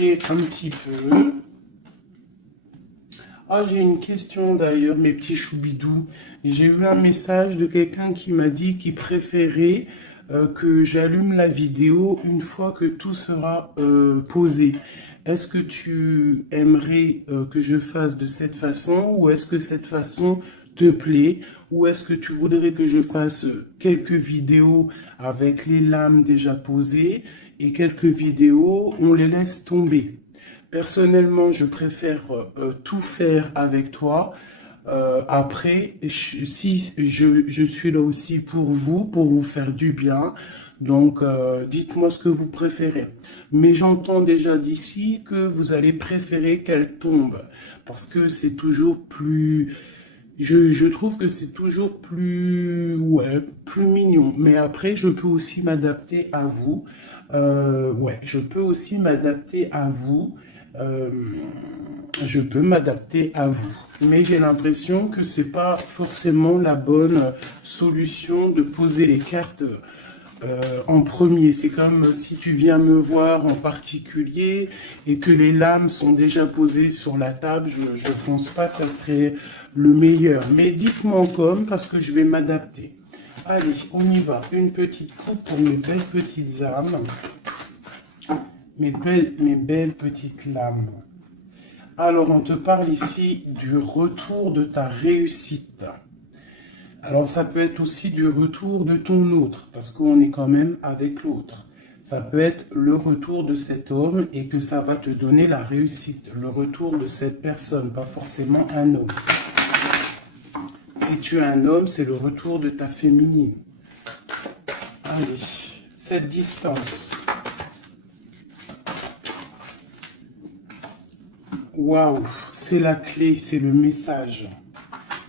ouvrir un petit peu. Ah, j'ai une question d'ailleurs, mes petits choubidous. J'ai eu un message de quelqu'un qui m'a dit qu'il préférait que j'allume la vidéo une fois que tout sera posé. Est-ce que tu aimerais que je fasse de cette façon ou est-ce que cette façon te plaît ou est-ce que tu voudrais que je fasse quelques vidéos avec les lames déjà posées et quelques vidéos, on les laisse tomber? Personnellement, je préfère tout faire avec toi. Après, si je suis là aussi pour vous faire du bien. Donc, dites-moi ce que vous préférez. Mais j'entends déjà d'ici que vous allez préférer qu'elle tombe. Parce que c'est toujours plus... Je trouve que c'est toujours plus... Ouais, plus mignon. Mais après, je peux aussi m'adapter à vous. Ouais, je peux aussi m'adapter à vous. Euh, je peux m'adapter à vous. Mais j'ai l'impression que c'est pas forcément la bonne solution de poser les cartes en premier. C'est comme si tu viens me voir en particulier et que les lames sont déjà posées sur la table. Je ne pense pas que ça serait le meilleur. Mais dites-moi comme parce que je vais m'adapter. Allez, on y va. Une petite coupe pour mes belles petites âmes. Mes belles petites lames. Alors, on te parle ici du retour de ta réussite. Alors, ça peut être aussi du retour de ton autre, parce qu'on est quand même avec l'autre. Ça peut être le retour de cet homme et que ça va te donner la réussite. Le retour de cette personne, pas forcément un homme. Si tu es un homme, c'est le retour de ta féminine. Allez, cette distance. Waouh, c'est la clé, c'est le message.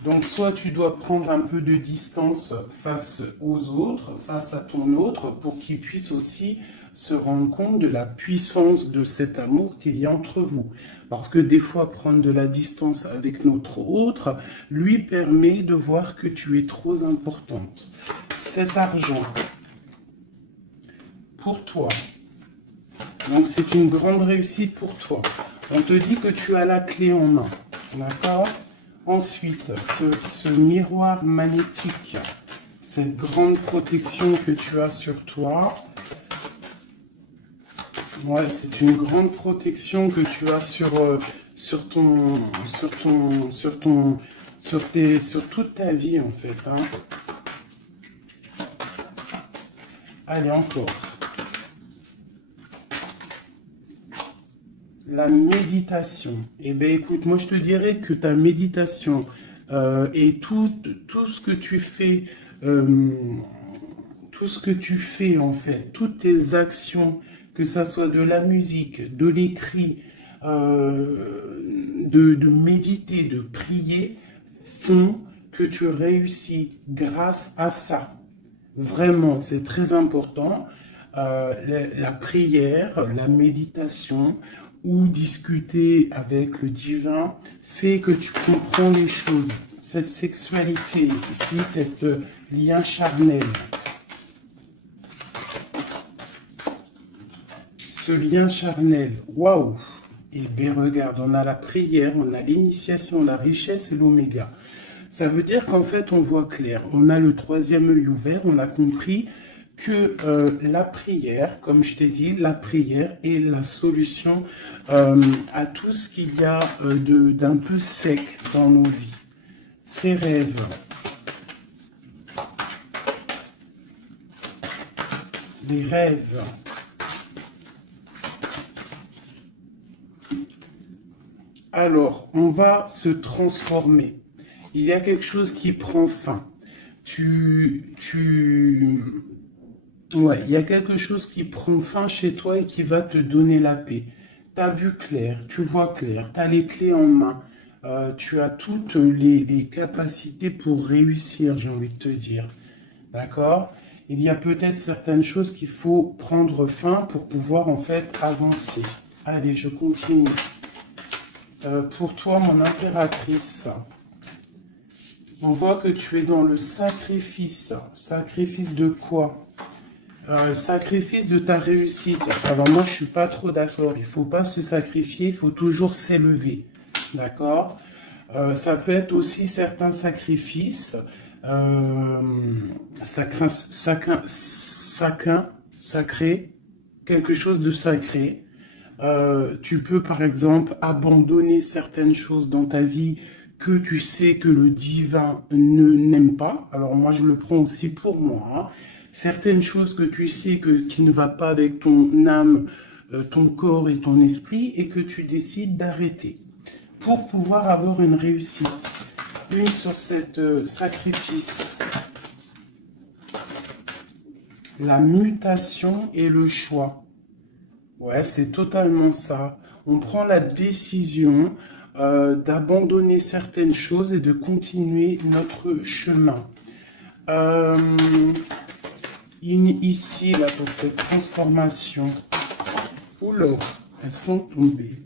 Donc, soit tu dois prendre un peu de distance face aux autres, face à ton autre, pour qu'il puisse aussi se rendre compte de la puissance de cet amour qu'il y a entre vous. Parce que des fois, prendre de la distance avec notre autre lui permet de voir que tu es trop importante. Cet argent, pour toi, donc c'est une grande réussite pour toi. On te dit que tu as la clé en main, d'accord? Ensuite, ce miroir magnétique, cette grande protection que tu as sur toi, ouais, c'est une grande protection que tu as sur toute ta vie en fait. Hein. Allez, encore. La méditation. Eh bien, écoute, moi, je te dirais que ta méditation et tout ce que tu fais, en fait, toutes tes actions, que ça soit de la musique, de l'écrit, de méditer, de prier, font que tu réussis grâce à ça. Vraiment, c'est très important. La prière, la méditation ou discuter avec le divin fait que tu comprends les choses. Cette sexualité ici, cet lien charnel. Ce lien charnel, waouh! Eh bien, regarde, on a la prière, on a l'initiation, la richesse et l'oméga. Ça veut dire qu'en fait, on voit clair. On a le troisième œil ouvert, on a compris que la prière, comme je t'ai dit, la prière est la solution à tout ce qu'il y a d'un peu sec dans nos vies. Ces rêves. Des rêves. Alors, on va se transformer. Il y a quelque chose qui prend fin. Ouais, il y a quelque chose qui prend fin chez toi et qui va te donner la paix. Tu as vu clair, tu vois clair, tu as les clés en main. Tu as toutes les capacités pour réussir, j'ai envie de te dire. D'accord? Il y a peut-être certaines choses qu'il faut prendre fin pour pouvoir en fait avancer. Allez, je continue. Pour toi, mon impératrice, on voit que tu es dans le sacrifice. Sacrifice de quoi? Le sacrifice de ta réussite. Alors moi, je suis pas trop d'accord. Il faut pas se sacrifier, il faut toujours s'élever. D'accord? Ça peut être aussi certains sacrifices sacré, quelque chose de sacré. Tu peux par exemple abandonner certaines choses dans ta vie que tu sais que le divin n'aime pas. Alors moi je le prends aussi pour moi, hein. Certaines choses que tu sais qui ne va pas avec ton âme, ton corps et ton esprit et que tu décides d'arrêter pour pouvoir avoir une réussite. Une sur cette sacrifice. La mutation et le choix. Ouais, c'est totalement ça. On prend la décision d'abandonner certaines choses et de continuer notre chemin. Ici, là, pour cette transformation. Oula, elles sont tombées.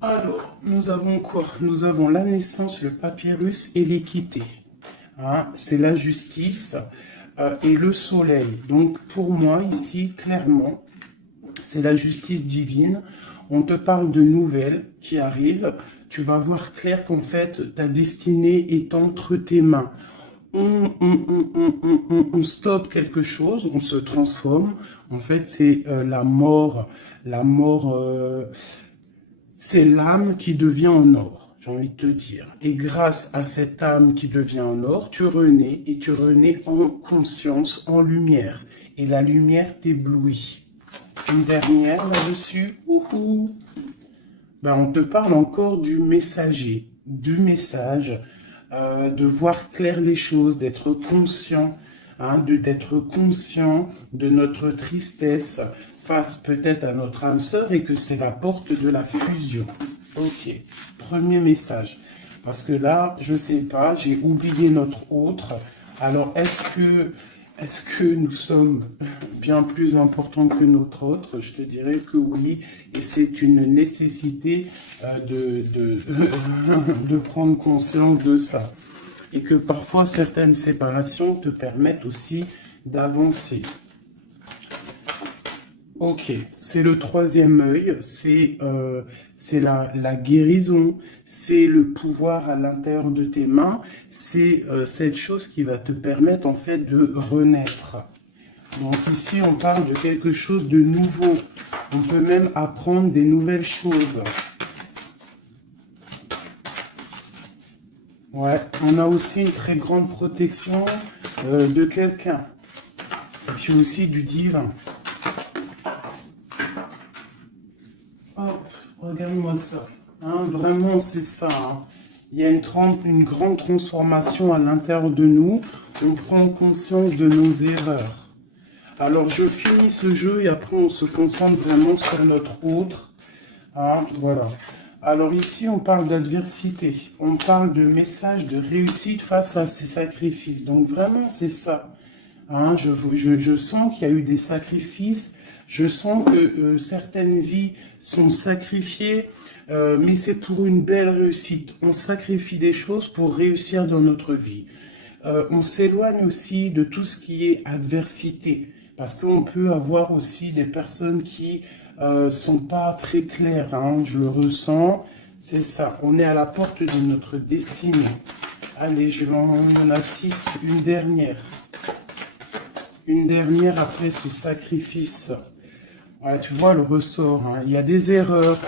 Alors, nous avons quoi? Nous avons la naissance, le papyrus et l'équité. Hein, c'est la justice et le soleil. Donc, pour moi, ici, clairement, c'est la justice divine. On te parle de nouvelles qui arrivent. Tu vas voir clair qu'en fait, ta destinée est entre tes mains. On stoppe quelque chose, on se transforme. En fait, c'est la mort. La mort, c'est l'âme qui devient en or, j'ai envie de te dire. Et grâce à cette âme qui devient en or, tu renais et tu renais en conscience, en lumière. Et la lumière t'éblouit. Une dernière là-dessus. Ben, on te parle encore du messager, du message, de voir clair les choses, d'être conscient, hein, d'être conscient de notre tristesse face peut-être à notre âme sœur et que c'est la porte de la fusion. Ok, premier message. Parce que là, je sais pas, j'ai oublié notre autre. Alors, est-ce que nous sommes bien plus importants que notre autre? Je te dirais que oui, et c'est une nécessité de prendre conscience de ça. Et que parfois, certaines séparations te permettent aussi d'avancer. Ok, c'est le troisième œil, c'est la guérison, c'est le pouvoir à l'intérieur de tes mains, c'est cette chose qui va te permettre en fait de renaître. Donc ici on parle de quelque chose de nouveau, on peut même apprendre des nouvelles choses. Ouais, on a aussi une très grande protection de quelqu'un, et puis aussi du divin. Hop, regarde-moi ça. Hein, vraiment, c'est ça. Hein. Il y a une grande transformation à l'intérieur de nous. On prend conscience de nos erreurs. Alors, je finis ce jeu et après, on se concentre vraiment sur notre autre. Hein, voilà. Alors ici, on parle d'adversité. On parle de message de réussite face à ces sacrifices. Donc, vraiment, c'est ça. Hein, je sens qu'il y a eu des sacrifices. Je sens que certaines vies sont sacrifiées, mais c'est pour une belle réussite. On sacrifie des choses pour réussir dans notre vie. On s'éloigne aussi de tout ce qui est adversité, parce qu'on peut avoir aussi des personnes qui sont pas très claires. Hein, je le ressens, c'est ça. On est à la porte de notre destinée. Allez, il y en a 6, une dernière. Une dernière après ce sacrifice. Ouais, tu vois le ressort, hein. Il y a des erreurs,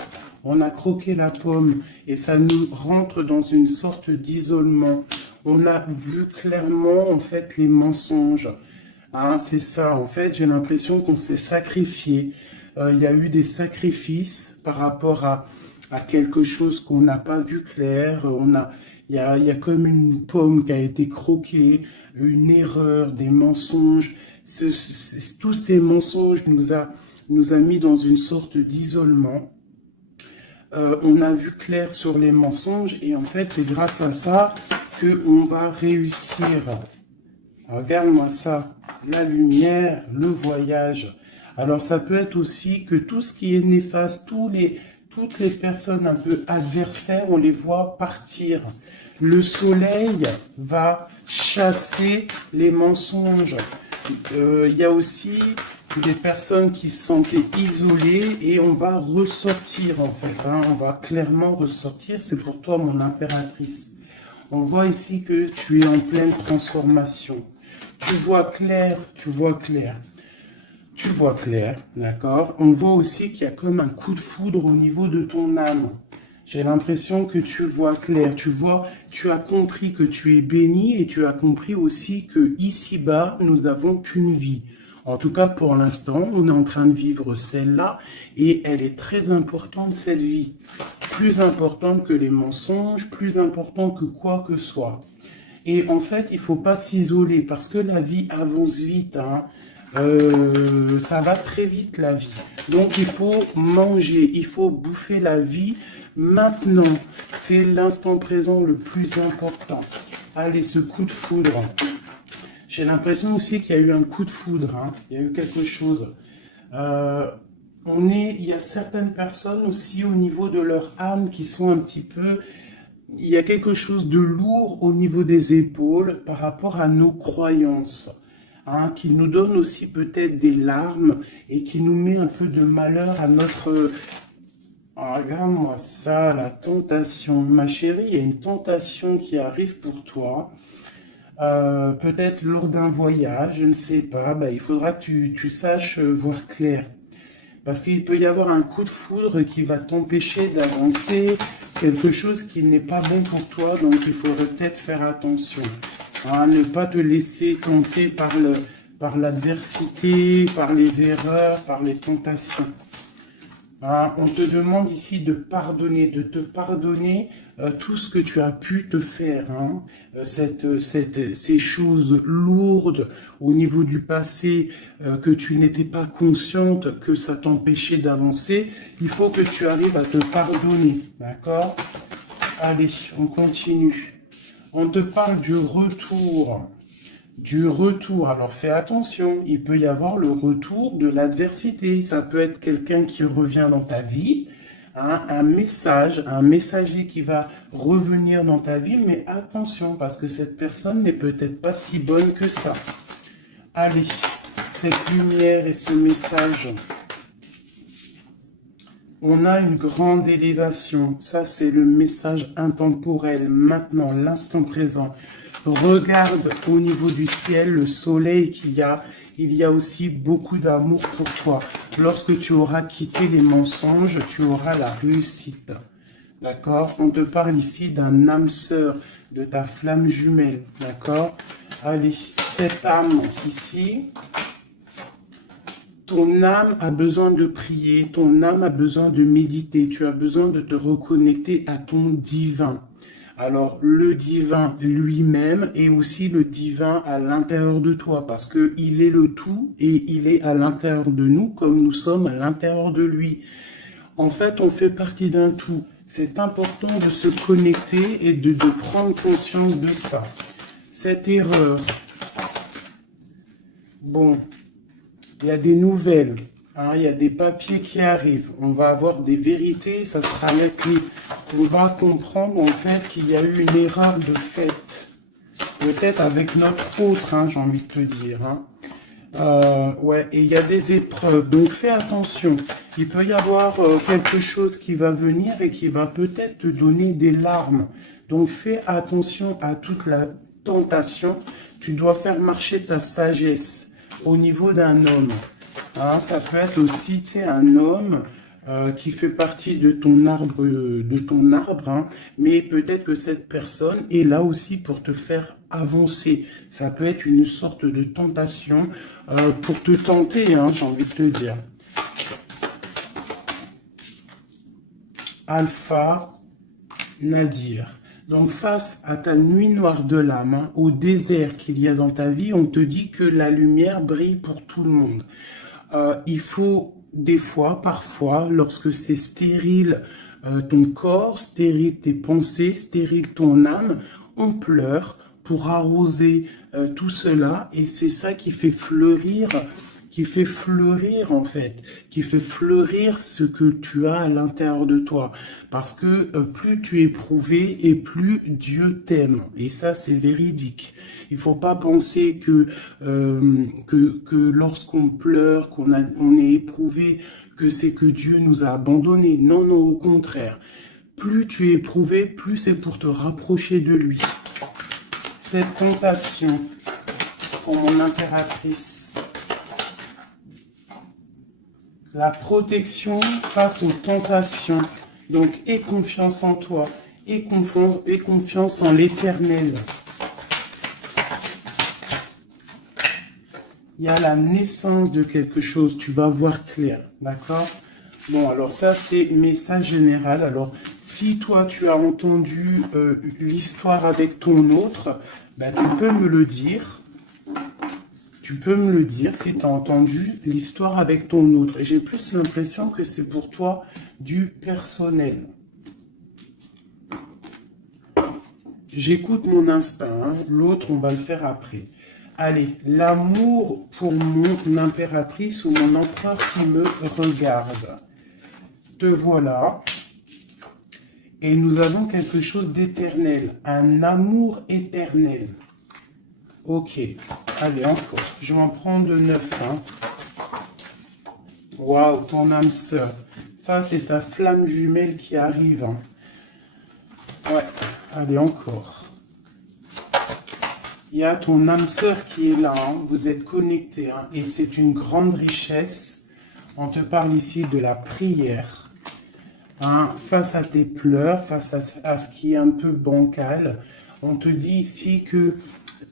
on a croqué la pomme et ça nous rentre dans une sorte d'isolement. On a vu clairement en fait les mensonges. Hein, c'est ça, en fait j'ai l'impression qu'on s'est sacrifié. Il y a eu des sacrifices par rapport à quelque chose qu'on n'a pas vu clair. Il y a comme une pomme qui a été croquée, une erreur, des mensonges. Tous ces mensonges nous a mis dans une sorte d'isolement. On a vu clair sur les mensonges et en fait c'est grâce à ça qu'on va réussir. Regarde-moi ça, la lumière, le voyage. Alors ça peut être aussi que tout ce qui est néfaste, toutes les personnes un peu adversaires, on les voit partir. Le soleil va chasser les mensonges. Il y a aussi des personnes qui se sentaient isolées et on va ressortir en fait, hein, on va clairement ressortir. C'est pour toi mon impératrice. On voit ici que tu es en pleine transformation. Tu vois clair, tu vois clair. Tu vois clair, d'accord? On voit aussi qu'il y a comme un coup de foudre au niveau de ton âme. J'ai l'impression que tu vois clair, tu vois, tu as compris que tu es béni et tu as compris aussi que ici-bas, nous n'avons qu'une vie. En tout cas, pour l'instant, on est en train de vivre celle-là et elle est très importante, cette vie. Plus importante que les mensonges, plus importante que quoi que soit. Et en fait, il faut pas s'isoler parce que la vie avance vite, hein. Ça va très vite la vie. Donc il faut manger, il faut bouffer la vie maintenant. C'est l'instant présent le plus important. Allez, ce coup de foudre. J'ai l'impression aussi qu'il y a eu un coup de foudre, hein. Il y a eu quelque chose. Il y a certaines personnes aussi au niveau de leur âme qui sont un petit peu... Il y a quelque chose de lourd au niveau des épaules par rapport à nos croyances. Hein, qui nous donne aussi peut-être des larmes et qui nous met un peu de malheur à notre... Ah, regarde-moi ça, la tentation. Ma chérie, il y a une tentation qui arrive pour toi. Peut-être lors d'un voyage, je ne sais pas. Ben, il faudra que tu saches voir clair. Parce qu'il peut y avoir un coup de foudre qui va t'empêcher d'avancer, quelque chose qui n'est pas bon pour toi, donc il faudrait peut-être faire attention. Hein, ne pas te laisser tenter par l'adversité, par les erreurs, par les tentations. Hein, on te demande ici de te pardonner tout ce que tu as pu te faire. Hein, ces choses lourdes au niveau du passé que tu n'étais pas consciente, que ça t'empêchait d'avancer. Il faut que tu arrives à te pardonner. D'accord? Allez, on continue. On te parle du retour. Du retour. Alors fais attention, il peut y avoir le retour de l'adversité. Ça peut être quelqu'un qui revient dans ta vie, hein, un messager qui va revenir dans ta vie, mais attention, parce que cette personne n'est peut-être pas si bonne que ça. Allez, cette lumière et ce message. On a une grande élévation. Ça, c'est le message intemporel. Maintenant, l'instant présent. Regarde au niveau du ciel, le soleil qu'il y a. Il y a aussi beaucoup d'amour pour toi. Lorsque tu auras quitté les mensonges, tu auras la réussite. D'accord? On te parle ici d'un âme sœur, de ta flamme jumelle. D'accord? Allez, cette âme ici... Ton âme a besoin de prier, ton âme a besoin de méditer, tu as besoin de te reconnecter à ton divin. Alors, le divin lui-même et aussi le divin à l'intérieur de toi, parce qu'il est le tout et il est à l'intérieur de nous comme nous sommes à l'intérieur de lui. En fait, on fait partie d'un tout. C'est important de se connecter et de prendre conscience de ça. Cette erreur. Bon... Il y a des nouvelles, hein, il y a des papiers qui arrivent, on va avoir des vérités, ça sera la clé. On va comprendre en fait qu'il y a eu une erreur de fait, peut-être avec notre autre, hein, j'ai envie de te dire. Hein. Ouais, et il y a des épreuves, donc fais attention. Il peut y avoir quelque chose qui va venir et qui va peut-être te donner des larmes. Donc fais attention à toute la tentation, tu dois faire marcher ta sagesse. Au niveau d'un homme, hein, ça peut être aussi, tu sais, un homme qui fait partie de ton arbre, hein, mais peut-être que cette personne est là aussi pour te faire avancer. Ça peut être une sorte de tentation pour te tenter, hein, j'ai envie de te dire. Alpha Nadir. Donc face à ta nuit noire de l'âme, hein, au désert qu'il y a dans ta vie, on te dit que la lumière brille pour tout le monde. Il faut des fois, parfois, lorsque c'est stérile ton corps, stérile tes pensées, stérile ton âme, on pleure pour arroser tout cela et c'est ça qui fait fleurir qui fait fleurir en fait, qui fait fleurir ce que tu as à l'intérieur de toi. Parce que plus tu es éprouvé et plus Dieu t'aime. Et ça, c'est véridique. Il faut pas penser que lorsqu'on pleure, on est éprouvé, que c'est que Dieu nous a abandonnés. Non, non, au contraire. Plus tu es éprouvé, plus c'est pour te rapprocher de lui. Cette tentation pour mon impératrice. La protection face aux tentations. Donc, aie confiance en toi. Aie confiance en l'Éternel. Il y a la naissance de quelque chose. Tu vas voir clair. D'accord? Bon, alors ça, c'est message général. Alors, si toi, tu as entendu l'histoire avec ton autre, ben, tu peux me le dire. Tu peux me le dire si tu as entendu l'histoire avec ton autre. J'ai plus l'impression que c'est pour toi du personnel. J'écoute mon instinct. Hein. L'autre, on va le faire après. Allez, l'amour pour mon impératrice ou mon empereur qui me regarde. Te voilà. Et nous avons quelque chose d'éternel. Un amour éternel. Ok. Allez, encore. Je vais en prendre 9. Hein. Waouh, ton âme sœur. Ça, c'est ta flamme jumelle qui arrive. Hein. Ouais. Allez, encore. Il y a ton âme sœur qui est là. Hein. Vous êtes connectés. Hein. Et c'est une grande richesse. On te parle ici de la prière. Hein, face à tes pleurs, face à ce qui est un peu bancal, on te dit ici que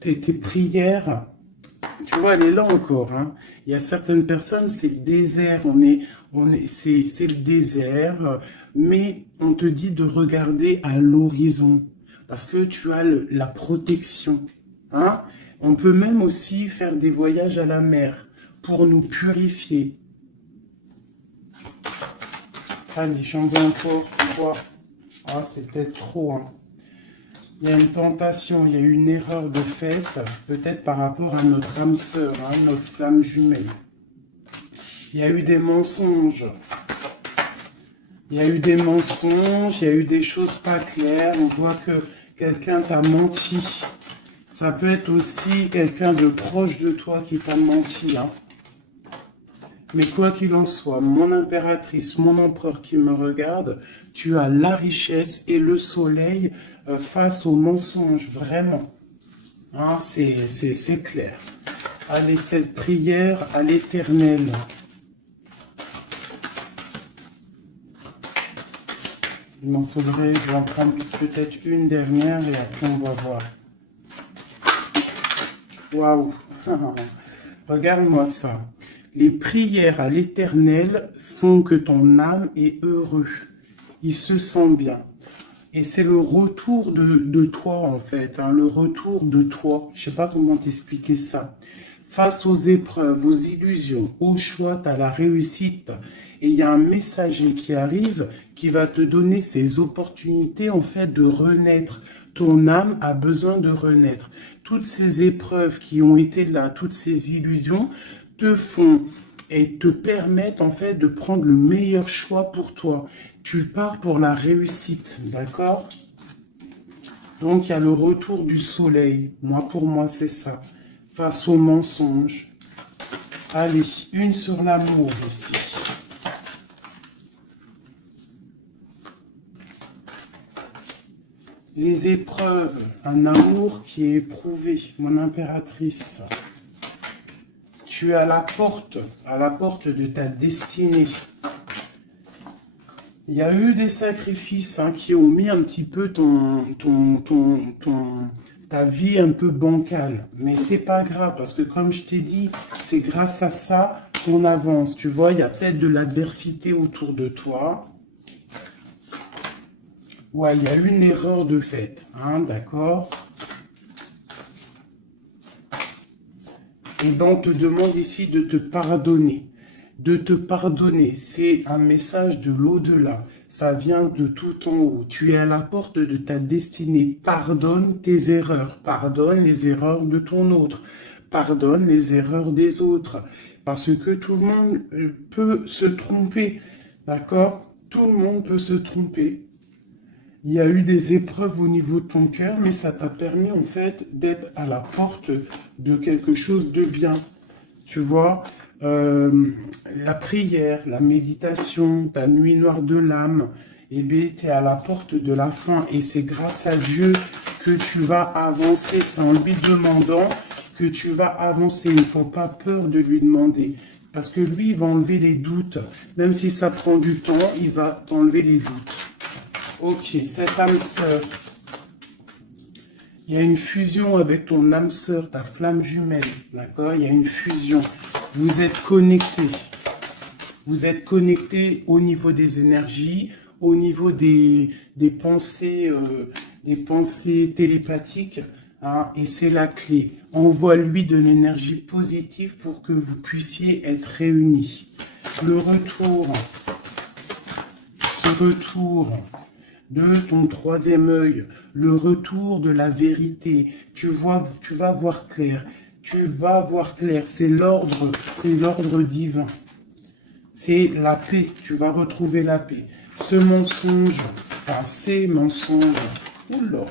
tes prières, tu vois, elle est là encore. Hein. Il y a certaines personnes, c'est le désert, c'est le désert, mais on te dit de regarder à l'horizon, parce que tu as la protection. Hein. On peut même aussi faire des voyages à la mer pour nous purifier. Allez, j'en veux encore 3. Ah, c'est peut-être trop. Hein. Il y a une tentation, il y a une erreur de fait, peut-être par rapport à notre âme sœur, hein, notre flamme jumelle. Il y a eu des mensonges. Il y a eu des mensonges, il y a eu des choses pas claires. On voit que quelqu'un t'a menti. Ça peut être aussi quelqu'un de proche de toi qui t'a menti. Hein. Mais quoi qu'il en soit, mon impératrice, mon empereur qui me regarde, tu as la richesse et le soleil face aux mensonges, vraiment. Hein, c'est clair. Allez, cette prière à l'Éternel. Il m'en faudrait, je vais en prendre peut-être une dernière et après on va voir. Waouh. Regarde-moi ça. Les prières à l'Éternel font que ton âme est heureux. Il se sent bien. Et c'est le retour de toi, en fait. Hein, le retour de toi. Je ne sais pas comment t'expliquer ça. Face aux épreuves, aux illusions, au choix, à la réussite. Et il y a un messager qui arrive qui va te donner ces opportunités, en fait, de renaître. Ton âme a besoin de renaître. Toutes ces épreuves qui ont été là, toutes ces illusions, te font et te permettent en fait de prendre le meilleur choix pour toi. Tu pars pour la réussite, d'accord? Donc il y a le retour du soleil. Pour moi c'est ça. Face aux mensonges. Allez, une sur l'amour ici. Les épreuves, un amour qui est éprouvé, mon impératrice. Tu es à la porte de ta destinée. Il y a eu des sacrifices qui ont mis un petit peu ta vie un peu bancale. Mais c'est pas grave, parce que comme je t'ai dit, c'est grâce à ça qu'on avance. Tu vois, il y a peut-être de l'adversité autour de toi. Ouais, il y a eu une erreur de fait, d'accord? Et ben, on te demande ici de te pardonner. De te pardonner, c'est un message de l'au-delà. Ça vient de tout en haut. Tu es à la porte de ta destinée. Pardonne tes erreurs. Pardonne les erreurs de ton autre. Pardonne les erreurs des autres. Parce que tout le monde peut se tromper, d'accord? Tout le monde peut se tromper. Il y a eu des épreuves au niveau de ton cœur, mais ça t'a permis en fait d'être à la porte de quelque chose de bien. Tu vois, la prière, la méditation, ta nuit noire de l'âme, eh bien, tu es à la porte de la fin. Et c'est grâce à Dieu que tu vas avancer. C'est en lui demandant que tu vas avancer. Il ne faut pas peur de lui demander. Parce que lui, il va enlever les doutes. Même si ça prend du temps, il va t'enlever les doutes. Ok, cette âme sœur. Il y a une fusion avec ton âme sœur, ta flamme jumelle. D'accord? Il y a une fusion. Vous êtes connectés. Vous êtes connectés au niveau des énergies, au niveau des pensées télépathiques. Hein, et c'est la clé. Envoie-lui de l'énergie positive pour que vous puissiez être réunis. Le retour, ce retour de ton troisième œil, le retour de la vérité. Tu vas voir clair. Tu vas voir clair. C'est l'ordre divin. C'est la paix. Tu vas retrouver la paix. Ce mensonge, enfin ces mensonges, oula,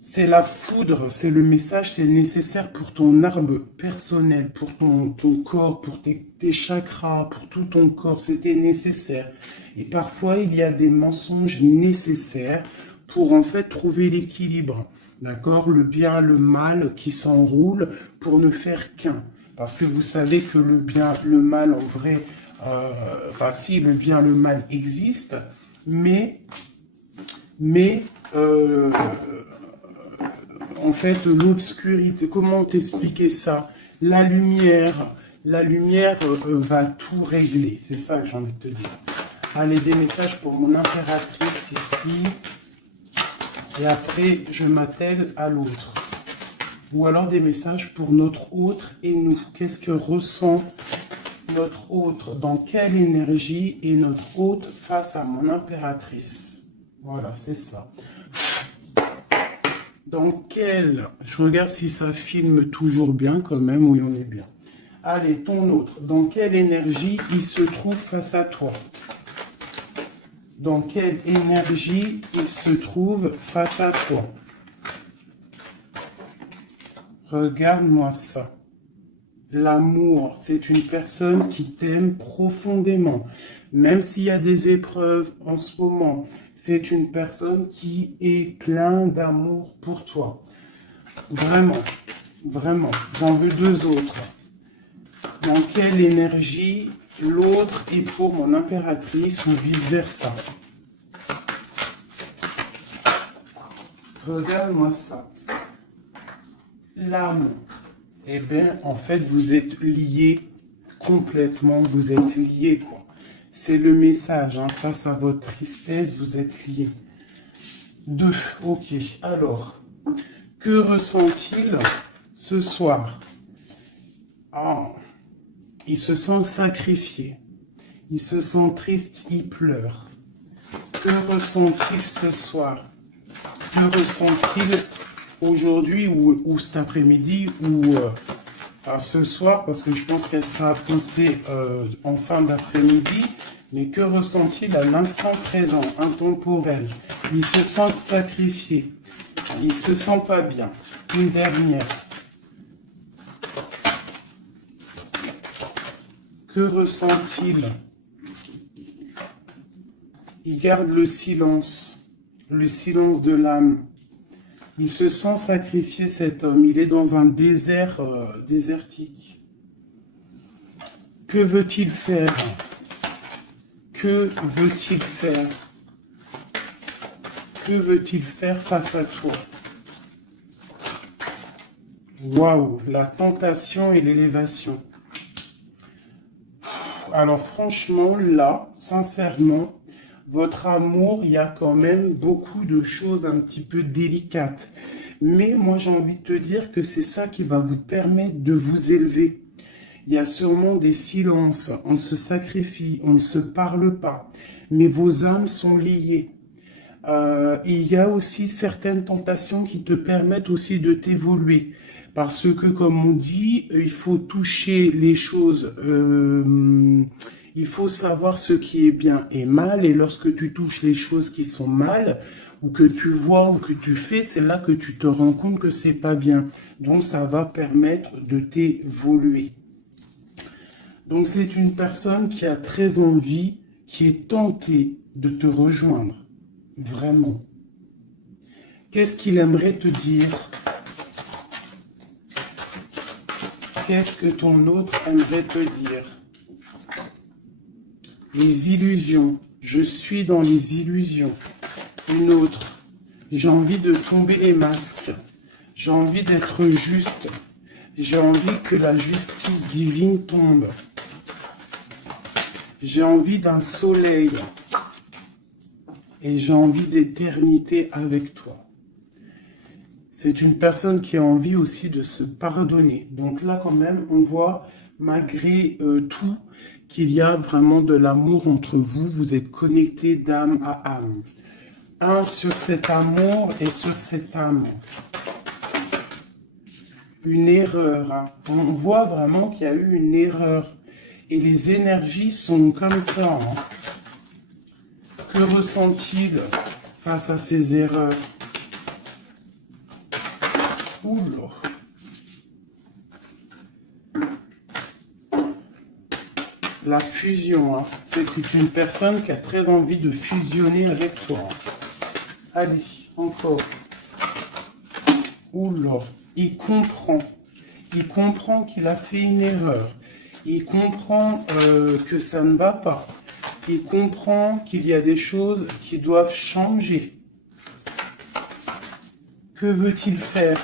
c'est la foudre, c'est le message, c'est nécessaire pour ton arbre personnel, pour ton corps, pour tes chakras, pour tout ton corps, c'était nécessaire. Et parfois, il y a des mensonges nécessaires pour en fait trouver l'équilibre. D'accord? Le bien, le mal qui s'enroule pour ne faire qu'un. Parce que vous savez que le bien, le mal en vrai, enfin si le bien, le mal existe, mais en fait, l'obscurité, comment t'expliquer ça? La lumière va tout régler. C'est ça que j'ai envie de te dire. Allez, des messages pour mon impératrice ici. Et après, je m'attelle à l'autre. Ou alors des messages pour notre autre et nous. Qu'est-ce que ressent notre autre? Dans quelle énergie est notre autre face à mon impératrice? Voilà, c'est ça. Dans quel... Je regarde si ça filme toujours bien quand même. Oui, on est bien. Allez, ton autre. Dans quelle énergie il se trouve face à toi? Dans quelle énergie il se trouve face à toi? Regarde-moi ça. L'amour, c'est une personne qui t'aime profondément. Même s'il y a des épreuves en ce moment, c'est une personne qui est plein d'amour pour toi. Vraiment, vraiment. J'en veux deux autres. Dans quelle énergie l'autre est pour mon impératrice ou vice-versa? Regarde-moi ça. L'âme. Eh bien, en fait, vous êtes liés complètement. Vous êtes liés, quoi. C'est le message. Hein. Face à votre tristesse, vous êtes liés. 2. Ok. Alors, que ressent-il ce soir? Ah, il se sent sacrifié. Il se sent triste, il pleure. Que ressent-il ce soir? Que ressent-il aujourd'hui ou cet après-midi ou ce soir, parce que je pense qu'elle sera postée en fin d'après-midi, mais que ressent-il à l'instant présent, intemporel? Il se sent sacrifié, il se sent pas bien. Une dernière. Que ressent-il? Il garde le silence de l'âme. Il se sent sacrifié, cet homme. Il est dans un désert désertique. Que veut-il faire? Que veut-il faire? Que veut-il faire face à toi? Waouh, la tentation et l'élévation. Alors franchement, là, sincèrement, votre amour, il y a quand même beaucoup de choses un petit peu délicates. Mais moi, j'ai envie de te dire que c'est ça qui va vous permettre de vous élever. Il y a sûrement des silences, on se sacrifie, on ne se parle pas, mais vos âmes sont liées. Il y a aussi certaines tentations qui te permettent aussi de t'évoluer. Parce que, comme on dit, il faut toucher les choses, il faut savoir ce qui est bien et mal. Et lorsque tu touches les choses qui sont mal, ou que tu vois ou que tu fais, c'est là que tu te rends compte que c'est pas bien. Donc, ça va permettre de t'évoluer. Donc, c'est une personne qui a très envie, qui est tentée de te rejoindre. Vraiment. Qu'est-ce qu'il aimerait te dire? Qu'est-ce que ton autre aimerait te dire? Les illusions. Je suis dans les illusions. Une autre. J'ai envie de tomber les masques. J'ai envie d'être juste. J'ai envie que la justice divine tombe. J'ai envie d'un soleil. Et j'ai envie d'éternité avec toi. C'est une personne qui a envie aussi de se pardonner. Donc là, quand même, on voit, malgré tout, qu'il y a vraiment de l'amour entre vous. Vous êtes connectés d'âme à âme. Un sur cet amour et sur cette âme. Une erreur. Hein. On voit vraiment qu'il y a eu une erreur. Et les énergies sont comme ça. Hein. Que ressent-il face à ces erreurs? Oula. La fusion, hein. C'est une personne qui a très envie de fusionner avec toi. Allez, encore. Oula. Il comprend. Il comprend qu'il a fait une erreur. Il comprend que ça ne va pas. Il comprend qu'il y a des choses qui doivent changer. Que veut-il faire?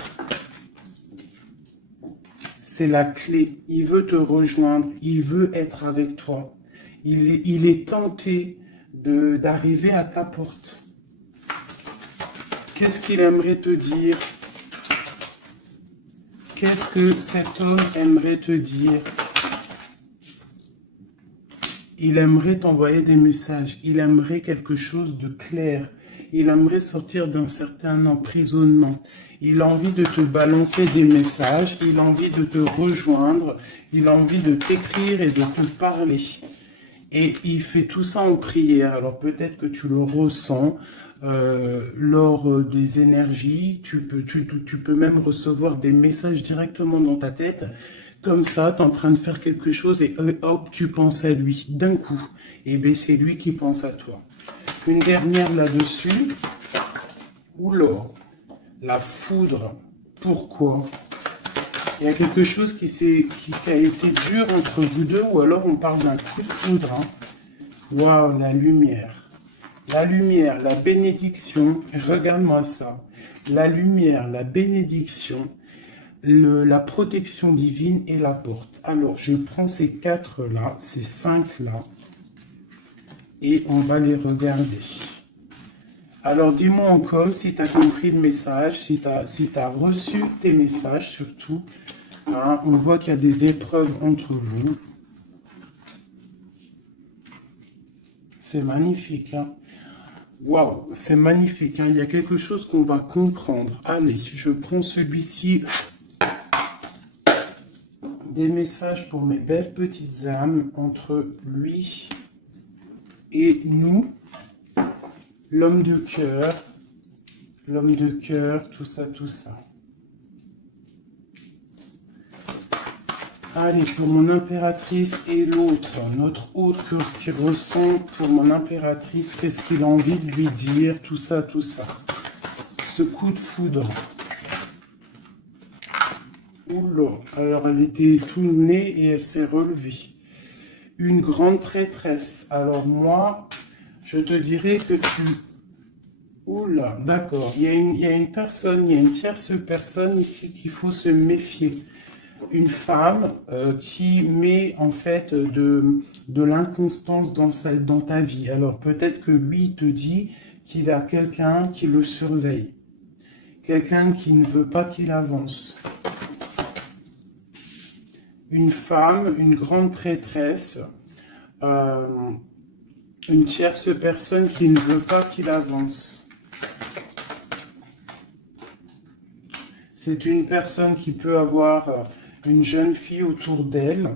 C'est la clé. Il veut te rejoindre. Il veut être avec toi. Il est tenté d'arriver à ta porte. Qu'est-ce qu'il aimerait te dire? Qu'est-ce que cet homme aimerait te dire? Il aimerait t'envoyer des messages. Il aimerait quelque chose de clair. Il aimerait sortir d'un certain emprisonnement. Il a envie de te balancer des messages. Il a envie de te rejoindre. Il a envie de t'écrire et de te parler. Et il fait tout ça en prière. Alors peut-être que tu le ressens lors des énergies. Tu peux même recevoir des messages directement dans ta tête. Comme ça, tu es en train de faire quelque chose et hop, tu penses à lui d'un coup. Et bien, c'est lui qui pense à toi. Une dernière là-dessus. Oula, la foudre. Pourquoi? Il y a quelque chose qui a été dur entre vous deux, ou alors on parle d'un coup de foudre. Hein. Waouh, la lumière. La lumière, la bénédiction. Regarde-moi ça. La lumière, la bénédiction. La protection divine et la porte. Alors, je prends ces 4 là, ces 5 là, et on va les regarder. Alors, dis-moi encore si tu as compris le message, si tu as reçu tes messages surtout. Hein, on voit qu'il y a des épreuves entre vous. C'est magnifique. Hein? Waouh, c'est magnifique. Hein? Il y a quelque chose qu'on va comprendre. Allez, je prends celui-ci. Des messages pour mes belles petites âmes entre lui et nous. L'homme de cœur, tout ça, tout ça. Allez, pour mon impératrice et l'autre, notre autre qui ressent pour mon impératrice, qu'est-ce qu'il a envie de lui dire, tout ça, tout ça. Ce coup de foudre. Oula, alors elle était tout née et elle s'est relevée. Une grande prêtresse. Alors moi, je te dirais que tu... Oula, d'accord. Il y a une personne, il y a une tierce personne ici qu'il faut se méfier. Une femme qui met en fait de l'inconstance dans ta vie. Alors peut-être que lui te dit qu'il a quelqu'un qui le surveille. Quelqu'un qui ne veut pas qu'il avance. Une femme, une grande prêtresse, une tierce personne qui ne veut pas qu'il avance. C'est une personne qui peut avoir une jeune fille autour d'elle.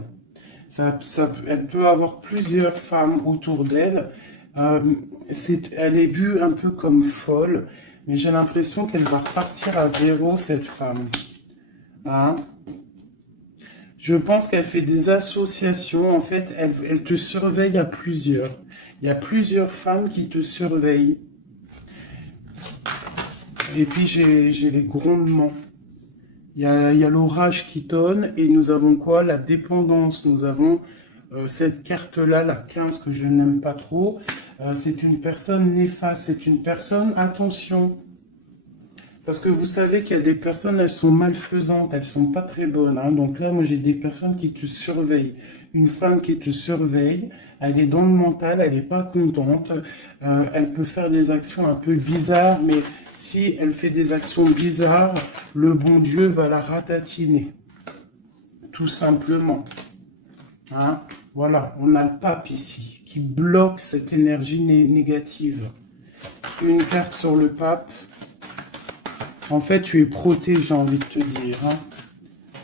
Elle peut avoir plusieurs femmes autour d'elle. Elle est vue un peu comme folle, mais j'ai l'impression qu'elle va repartir à zéro, cette femme. Hein? Je pense qu'elle fait des associations. En fait, elle te surveille à plusieurs. Il y a plusieurs femmes qui te surveillent. Et puis, j'ai les grondements. Il y a l'orage qui tonne. Et nous avons quoi? La dépendance. Nous avons cette carte-là, la 15, que je n'aime pas trop. C'est une personne néfaste. C'est une personne, attention. Parce que vous savez qu'il y a des personnes, elles sont malfaisantes, elles sont pas très bonnes. Hein. Donc là, moi, j'ai des personnes qui te surveillent. Une femme qui te surveille, elle est dans le mental, elle n'est pas contente. Elle peut faire des actions un peu bizarres, mais si elle fait des actions bizarres, le bon Dieu va la ratatiner. Tout simplement. Hein. Voilà, on a le pape ici, qui bloque cette énergie négative. Une carte sur le pape. En fait, tu es protégé, j'ai envie de te dire, hein,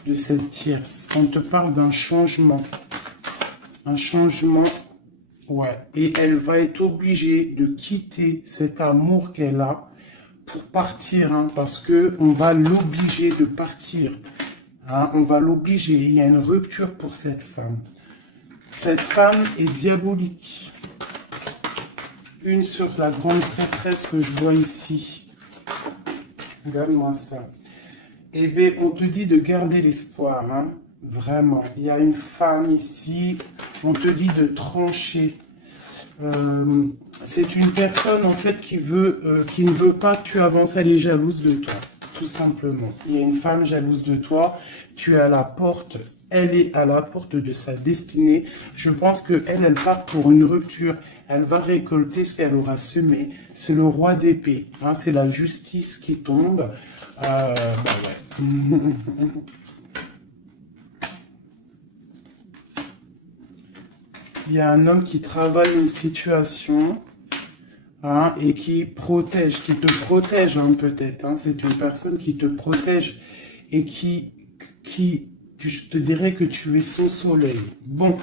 de cette tierce. On te parle d'un changement. Un changement, ouais. Et elle va être obligée de quitter cet amour qu'elle a pour partir, hein, parce que on va l'obliger de partir. Hein, on va l'obliger. Il y a une rupture pour cette femme. Cette femme est diabolique. Une sur la grande prêtresse que je vois ici. Regarde-moi ça. Eh bien, on te dit de garder l'espoir, hein. Vraiment. Il y a une femme ici. On te dit de trancher. C'est une personne, en fait, qui ne veut pas que tu avances. Elle est jalouse de toi, tout simplement. Il y a une femme jalouse de toi. Tu es à la porte. Elle est à la porte de sa destinée. Je pense qu'elle part pour une rupture. Elle va récolter ce qu'elle aura semé. C'est le roi d'épée. Hein, c'est la justice qui tombe. Bah ouais. Il y a un homme qui travaille une situation, hein, et qui te protège, hein, peut-être. Hein. C'est une personne qui te protège et je te dirais que tu es son soleil. Bon,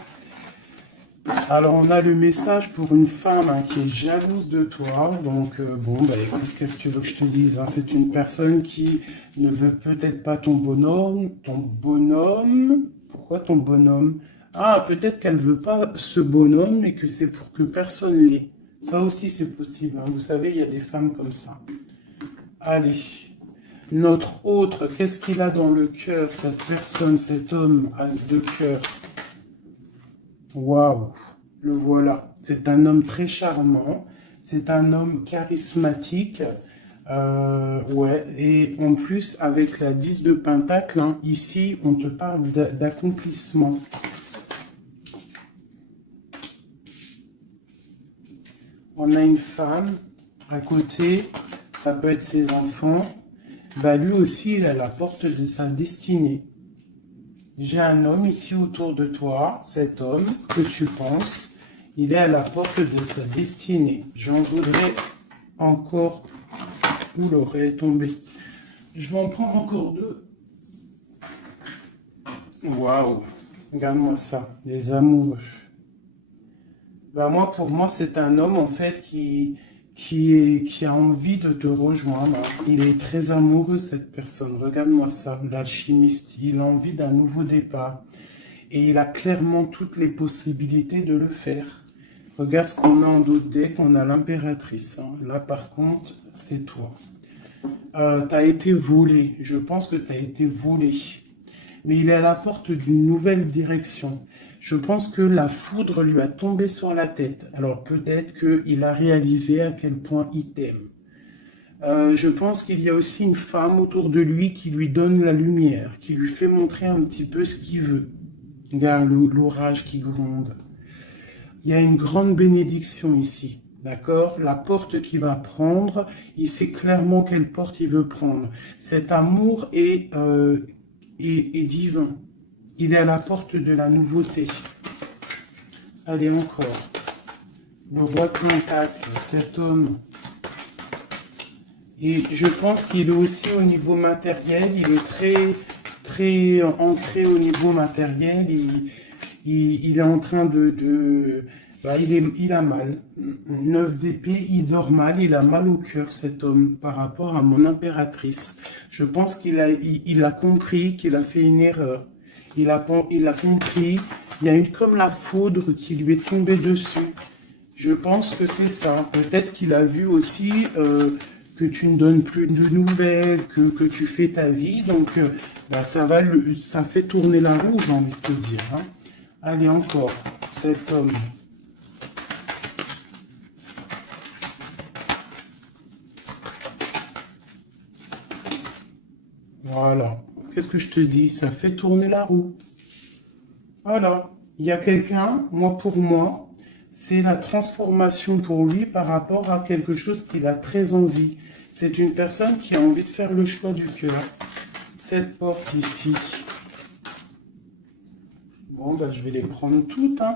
alors on a le message pour une femme, hein, qui est jalouse de toi. Donc bon, bah écoute, qu'est-ce que tu veux que je te dise, hein? C'est une personne qui ne veut peut-être pas ton bonhomme. Pourquoi ton bonhomme? Ah, peut-être qu'elle veut pas ce bonhomme et que c'est pour que personne l'ait. Ça aussi c'est possible, hein. Vous savez, il y a des femmes comme ça. Allez. Notre autre, qu'est-ce qu'il a dans le cœur, cette personne, cet homme de cœur? Waouh, le voilà. C'est un homme très charmant, c'est un homme charismatique, ouais. Et en plus, avec la 10 de Pentacle, hein, ici, on te parle d'accomplissement. On a une femme à côté, ça peut être ses enfants. Bah lui aussi, il est à la porte de sa destinée. J'ai un homme ici autour de toi, cet homme que tu penses, il est à la porte de sa destinée. J'en voudrais encore. Où l'aurait est tombé. Je vais en prendre encore deux. Waouh, regarde-moi ça, les amoureux. Bah moi, pour moi, c'est un homme en fait qui a envie de te rejoindre. Il est très amoureux, cette personne. Regarde-moi ça, l'alchimiste. Il a envie d'un nouveau départ. Et il a clairement toutes les possibilités de le faire. Regarde ce qu'on a en d'autres decks. On a l'impératrice. Hein. Là, par contre, c'est toi. Tu as été volé. Je pense que tu as été volé. Mais il est à la porte d'une nouvelle direction. Je pense que la foudre lui a tombé sur la tête. Alors peut-être qu'il a réalisé à quel point il t'aime. Je pense qu'il y a aussi une femme autour de lui qui lui donne la lumière, qui lui fait montrer un petit peu ce qu'il veut. Regarde l'orage qui gronde. Il y a une grande bénédiction ici. D'accord? La porte qu'il va prendre, il sait clairement quelle porte il veut prendre. Cet amour est divin. Il est à la porte de la nouveauté. Allez, encore. Le roi de Pentacle, cet homme. Et je pense qu'il est aussi au niveau matériel, il est très ancré au niveau matériel. Il est en train bah, il a mal. 9 d'épée, il dort mal, il a mal au cœur, cet homme, par rapport à mon impératrice. Je pense il a compris qu'il a fait une erreur. Il a compris, il y a eu comme la foudre qui lui est tombée dessus. Je pense que c'est ça. Peut-être qu'il a vu aussi que tu ne donnes plus de nouvelles, que tu fais ta vie. Donc, bah, ça fait tourner la roue, j'ai envie de te dire. Hein. Allez, encore, cet homme. Voilà. Qu'est-ce que je te dis? Ça fait tourner la roue. Voilà. Il y a quelqu'un, pour moi, c'est la transformation pour lui par rapport à quelque chose qu'il a très envie. C'est une personne qui a envie de faire le choix du cœur. Cette porte ici. Bon, bah, je vais les prendre toutes. Hein.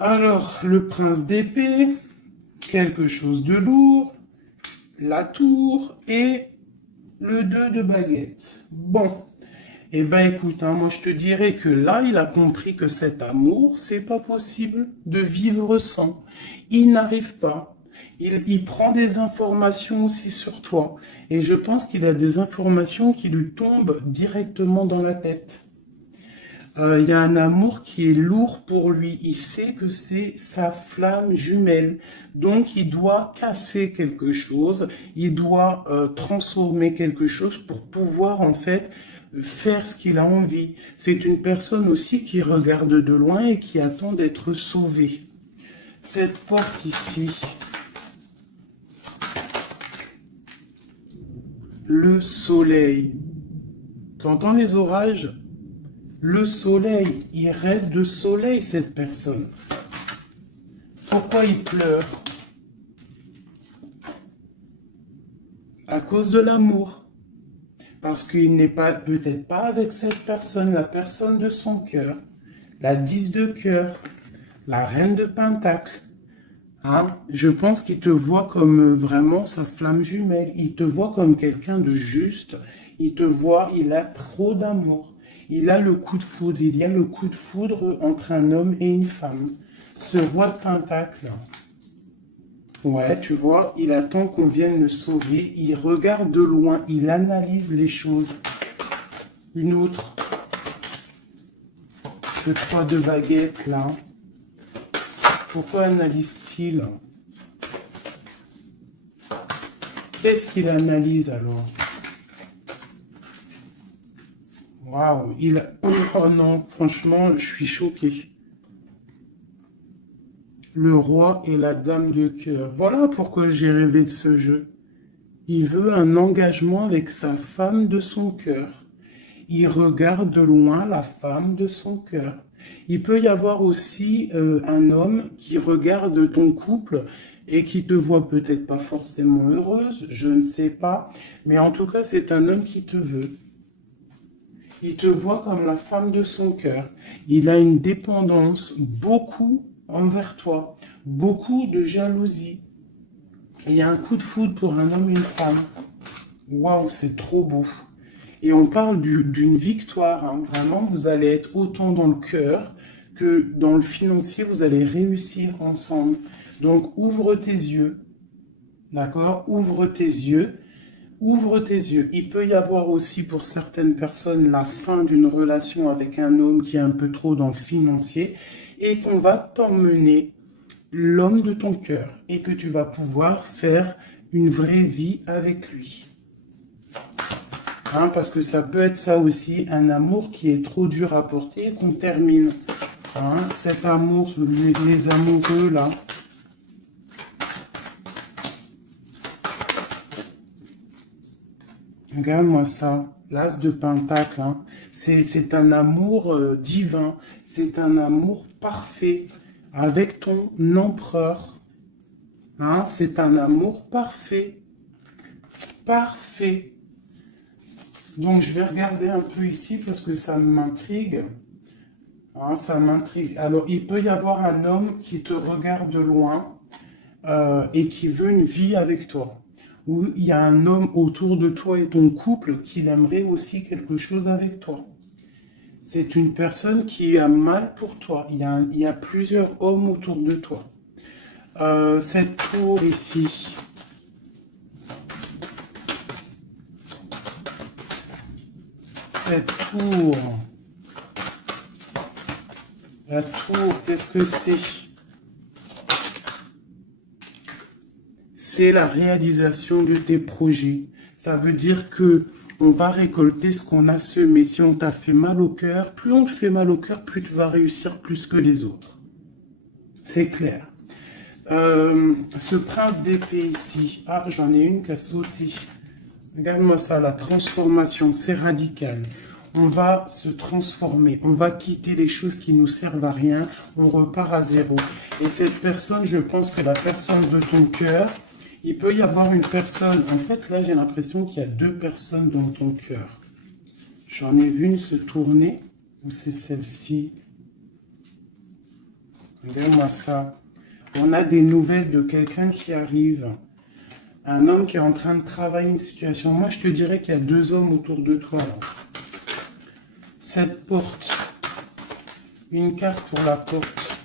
Alors, le prince d'épée, quelque chose de lourd, la tour et le 2 de baguette. Bon. Eh ben écoute, hein, moi je te dirais que là, il a compris que cet amour, c'est pas possible de vivre sans. Il n'arrive pas. Il prend des informations aussi sur toi. Et je pense qu'il a des informations qui lui tombent directement dans la tête. Il y a un amour qui est lourd pour lui. Il sait que c'est sa flamme jumelle. Donc, il doit casser quelque chose. Il doit transformer quelque chose pour pouvoir, en fait, faire ce qu'il a envie. C'est une personne aussi qui regarde de loin et qui attend d'être sauvée. Cette porte ici, le soleil. T'entends les orages? Le soleil, il rêve de soleil, cette personne. Pourquoi il pleure? À cause de l'amour. Parce qu'il n'est pas peut-être pas avec cette personne, la personne de son cœur, la 10 de cœur, la reine de pentacle. Hein? Je pense qu'il te voit comme vraiment sa flamme jumelle. Il te voit comme quelqu'un de juste. Il te voit, il a trop d'amour. Il a le coup de foudre. Il y a le coup de foudre entre un homme et une femme. Ce roi de pentacle. Ouais, tu vois, il attend qu'on vienne le sauver. Il regarde de loin. Il analyse les choses. Une autre. Ce 3 de baguette là. Pourquoi analyse-t-il? Qu'est-ce qu'il analyse alors? Waouh, oh non, franchement, je suis choqué. Le roi et la dame de cœur. Voilà pourquoi j'ai rêvé de ce jeu. Il veut un engagement avec sa femme de son cœur. Il regarde de loin la femme de son cœur. Il peut y avoir aussi un homme qui regarde ton couple et qui te voit peut-être pas forcément heureuse, je ne sais pas, mais en tout cas c'est un homme qui te veut. Il te voit comme la femme de son cœur. Il a une dépendance beaucoup envers toi, beaucoup de jalousie. Il y a un coup de foudre pour un homme et une femme. Waouh, c'est trop beau. Et on parle d'une victoire. Hein. Vraiment, vous allez être autant dans le cœur que dans le financier. Vous allez réussir ensemble. Donc, ouvre tes yeux. D'accord? Ouvre tes yeux. Ouvre tes yeux. Il peut y avoir aussi pour certaines personnes la fin d'une relation avec un homme qui est un peu trop dans le financier et qu'on va t'emmener l'homme de ton cœur et que tu vas pouvoir faire une vraie vie avec lui. Hein, parce que ça peut être ça aussi, un amour qui est trop dur à porter et qu'on termine. Hein, cet amour, les amoureux là. Regarde-moi ça, l'as de pentacle. Hein. C'est un amour divin, c'est un amour parfait avec ton empereur. Hein, c'est un amour parfait. Parfait. Donc, je vais regarder un peu ici parce que ça m'intrigue. Hein, ça m'intrigue. Alors, il peut y avoir un homme qui te regarde de loin et qui veut une vie avec toi. Ou il y a un homme autour de toi et ton couple qui aimerait aussi quelque chose avec toi. C'est une personne qui a mal pour toi. Il y a plusieurs hommes autour de toi. Cette tour ici. Cette tour. La tour, qu'est-ce que c'est? C'est la réalisation de tes projets. Ça veut dire que on va récolter ce qu'on a semé. Si on t'a fait mal au cœur, plus on te fait mal au cœur, plus tu vas réussir plus que les autres. C'est clair. Ce prince d'épée ici. Ah, j'en ai une qui a sauté. Regarde-moi ça, la transformation, c'est radical. On va se transformer, on va quitter les choses qui nous servent à rien, on repart à zéro. Et cette personne, je pense que la personne de ton cœur, il peut y avoir une personne, en fait là j'ai l'impression qu'il y a deux personnes dans ton cœur. J'en ai vu une se tourner, ou c'est celle-ci. Regarde-moi ça. On a des nouvelles de quelqu'un qui arrive. Un homme qui est en train de travailler une situation. Moi, je te dirais qu'il y a deux hommes autour de toi. Là. Cette porte. Une carte pour la porte.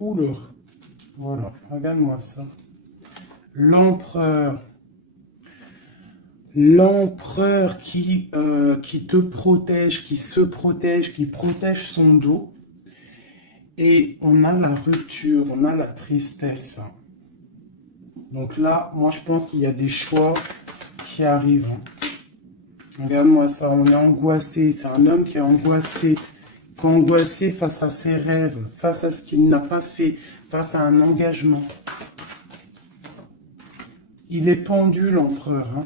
Oula. Voilà, regarde-moi ça. L'empereur. L'empereur qui te protège, qui se protège, qui protège son dos. Et on a la rupture, on a la tristesse. Donc là, moi je pense qu'il y a des choix qui arrivent. Regarde-moi ça, on est angoissé. C'est un homme qui est angoissé. Angoissé face à ses rêves, face à ce qu'il n'a pas fait, face à un engagement. Il est pendu, l'empereur. Hein.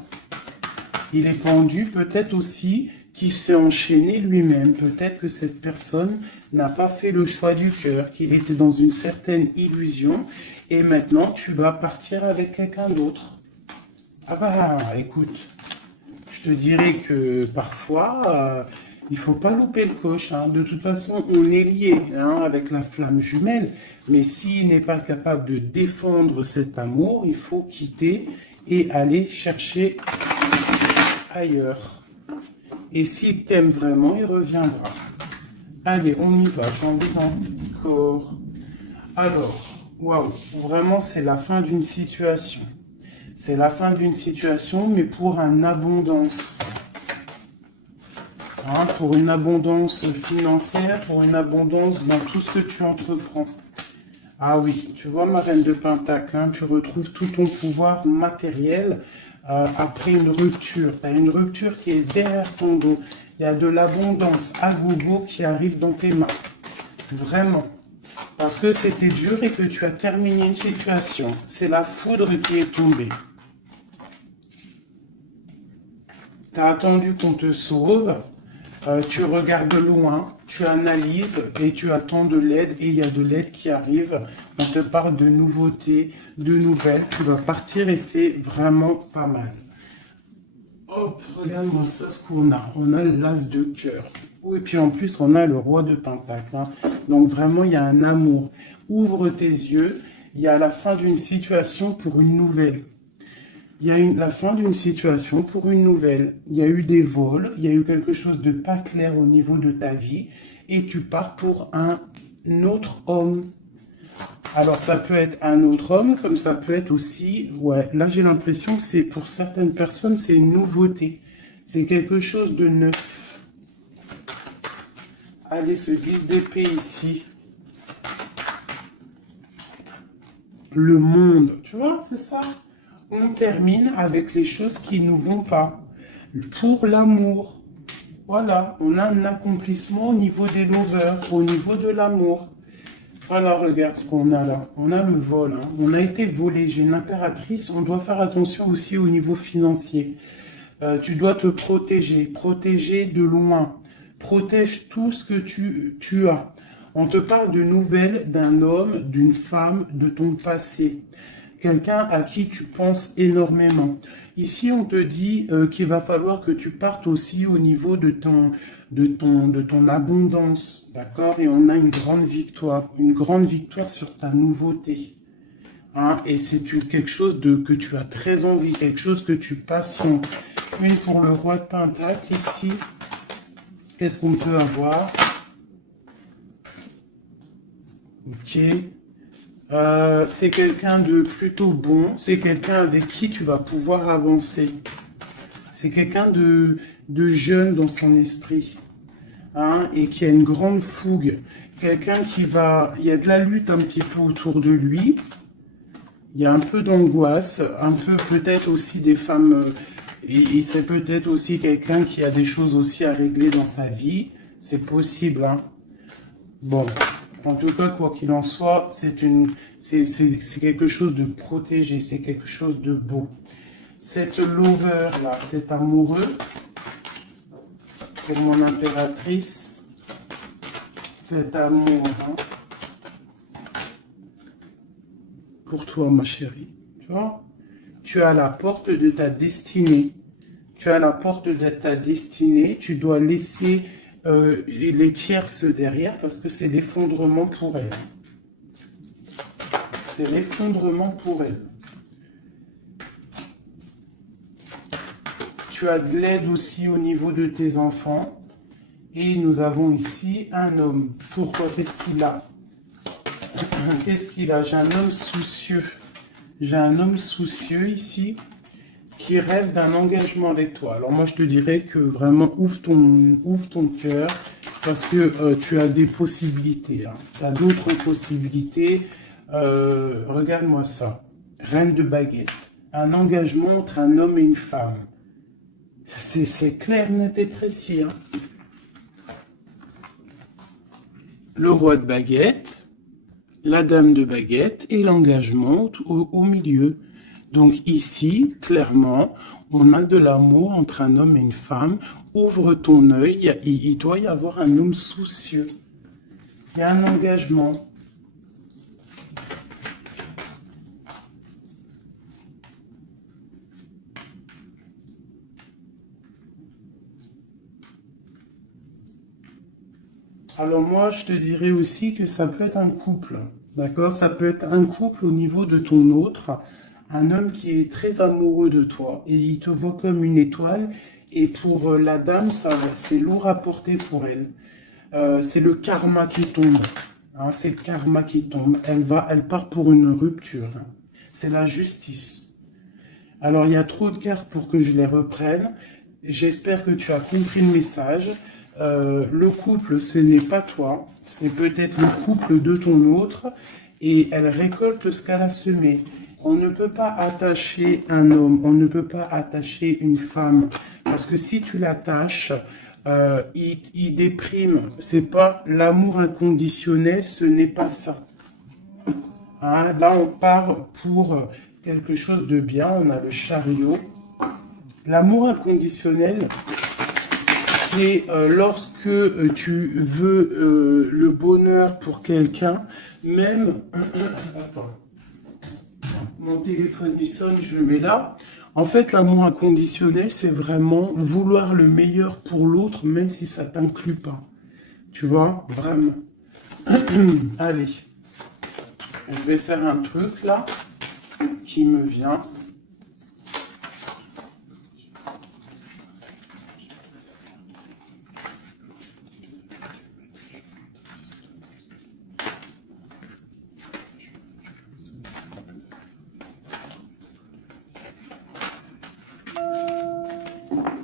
Il est pendu, peut-être aussi qu'il s'est enchaîné lui-même. Peut-être que cette personne n'a pas fait le choix du cœur, qu'il était dans une certaine illusion. Et maintenant, tu vas partir avec quelqu'un d'autre. Ah bah, écoute, je te dirais que parfois, il faut pas louper le coche. Hein. De toute façon, on est lié hein, avec la flamme jumelle. Mais s'il n'est pas capable de défendre cet amour, il faut quitter et aller chercher ailleurs. Et s'il t'aime vraiment, il reviendra. Allez, on y va. J'ai envie encore. Alors, waouh, vraiment, c'est la fin d'une situation. C'est la fin d'une situation, mais pour une abondance. Hein, pour une abondance financière, pour une abondance dans tout ce que tu entreprends. Ah oui, tu vois, ma reine de Pentacle, hein, tu retrouves tout ton pouvoir matériel après une rupture. Tu as une rupture qui est derrière ton dos. Il y a de l'abondance à gogo qui arrive dans tes mains. Vraiment. Parce que c'était dur et que tu as terminé une situation. C'est la foudre qui est tombée. Tu as attendu qu'on te sauve. Tu regardes loin, tu analyses et tu attends de l'aide et il y a de l'aide qui arrive. On te parle de nouveautés, de nouvelles. Tu vas partir et c'est vraiment pas mal. Hop, regarde-moi ça ce qu'on a. On a l'as de cœur. Et puis en plus, on a le roi de Pentacle. Hein. Donc vraiment, il y a un amour. Ouvre tes yeux. Il y a la fin d'une situation pour une nouvelle. Il y a la fin d'une situation pour une nouvelle. Il y a eu des vols, il y a eu quelque chose de pas clair au niveau de ta vie et tu pars pour un autre homme. Alors ça peut être un autre homme comme ça peut être aussi, ouais, là j'ai l'impression que c'est pour certaines personnes c'est une nouveauté. C'est quelque chose de neuf. Allez, ce 10 d'épée ici. Le monde, tu vois, c'est ça. On termine avec les choses qui ne nous vont pas. Pour l'amour. Voilà, on a un accomplissement au niveau des lovers, au niveau de l'amour. Voilà, regarde ce qu'on a là. On a le vol. Hein. On a été volé. J'ai une impératrice. On doit faire attention aussi au niveau financier. Tu dois te protéger. Protéger de loin. Protège tout ce que tu as. On te parle de nouvelles d'un homme, d'une femme, de ton passé. Quelqu'un à qui tu penses énormément. Ici, on te dit qu'il va falloir que tu partes aussi au niveau de ton abondance, d'accord? Et on a une grande victoire sur ta nouveauté. Hein? Et c'est quelque chose que tu as très envie, quelque chose que tu patientes. Une pour le roi de Pentacle ici. Qu'est-ce qu'on peut avoir? Ok. C'est quelqu'un de plutôt bon. C'est quelqu'un avec qui tu vas pouvoir avancer. C'est quelqu'un de jeune dans son esprit. Hein, et qui a une grande fougue. Quelqu'un qui va... Il y a de la lutte un petit peu autour de lui. Il y a un peu d'angoisse. Un peu peut-être aussi des femmes... et c'est peut-être aussi quelqu'un qui a des choses aussi à régler dans sa vie. C'est possible. Hein. Bon, en tout cas, quoi qu'il en soit, c'est quelque chose de protégé. C'est quelque chose de beau. Cette lover là, cet amoureux, pour mon impératrice, cet amour, hein, pour toi, ma chérie, tu vois, tu as la porte de ta destinée. Tu as la porte de ta destinée. Tu dois laisser les tierces derrière parce que c'est l'effondrement pour elle. C'est l'effondrement pour elle. Tu as de l'aide aussi au niveau de tes enfants. Et nous avons ici un homme. Pourquoi? Qu'est-ce qu'il a? Qu'est-ce qu'il a? J'ai un homme soucieux. J'ai un homme soucieux ici qui rêve d'un engagement avec toi. Alors moi, je te dirais que vraiment, ouvre ton cœur parce que tu as des possibilités. Hein. Tu as d'autres possibilités. Regarde-moi ça. Reine de baguette. Un engagement entre un homme et une femme. C'est clair, net et précis. Hein. Le roi de baguette, la dame de baguette et l'engagement au milieu. Donc ici, clairement, on a de l'amour entre un homme et une femme. Ouvre ton œil, il doit y avoir un homme soucieux. Il y a un engagement. Alors moi, je te dirais aussi que ça peut être un couple, d'accord? Ça peut être un couple au niveau de ton autre, un homme qui est très amoureux de toi et il te voit comme une étoile. Et pour la dame, c'est lourd à porter pour elle. C'est le karma qui tombe. Hein, c'est le karma qui tombe. Elle part pour une rupture. C'est la justice. Alors, il y a trop de cartes pour que je les reprenne. J'espère que tu as compris le message. Le couple, ce n'est pas toi, c'est peut-être le couple de ton autre et elle récolte ce qu'elle a semé. On ne peut pas attacher un homme, on ne peut pas attacher une femme parce que si tu l'attaches, il déprime. C'est pas l'amour inconditionnel, ce n'est pas ça. Hein, là, on part pour quelque chose de bien. On a le chariot. L'amour inconditionnel, c'est lorsque tu veux le bonheur pour quelqu'un, même... Attends. Mon téléphone il sonne, je le mets là. En fait, l'amour inconditionnel, c'est vraiment vouloir le meilleur pour l'autre, même si ça t'inclut pas. Tu vois, vraiment. Allez. Je vais faire un truc là, qui me vient.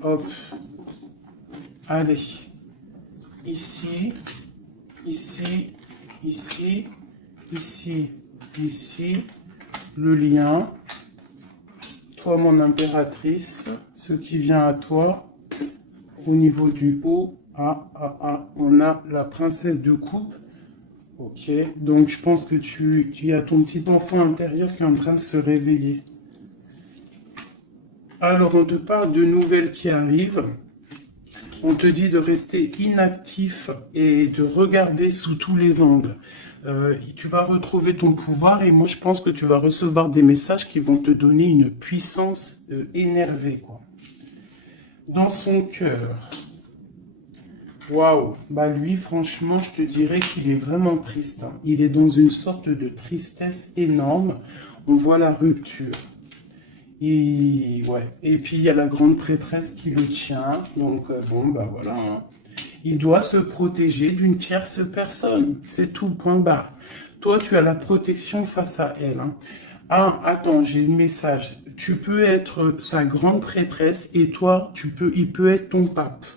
Hop. Allez. Ici, ici, ici, ici, ici. Le lien. Toi, mon impératrice. Ce qui vient à toi. Au niveau du haut. On a la princesse de coupe. Ok. Donc, je pense que tu as ton petit enfant intérieur qui est en train de se réveiller. Alors, on te parle de nouvelles qui arrivent. On te dit de rester inactif et de regarder sous tous les angles. Tu vas retrouver ton pouvoir et moi je pense que tu vas recevoir des messages qui vont te donner une puissance énervée, quoi. Dans son cœur. Waouh, bah lui, franchement, je te dirais qu'il est vraiment triste, hein. Il est dans une sorte de tristesse énorme. On voit la rupture. Et, ouais. Et puis, il y a la grande prêtresse qui le tient. Donc, bon, bah voilà, hein. Il doit se protéger d'une tierce personne. C'est tout, point barre. Toi, tu as la protection face à elle, hein. Ah, attends, j'ai le message. Tu peux être sa grande prêtresse et toi, il peut être ton pape.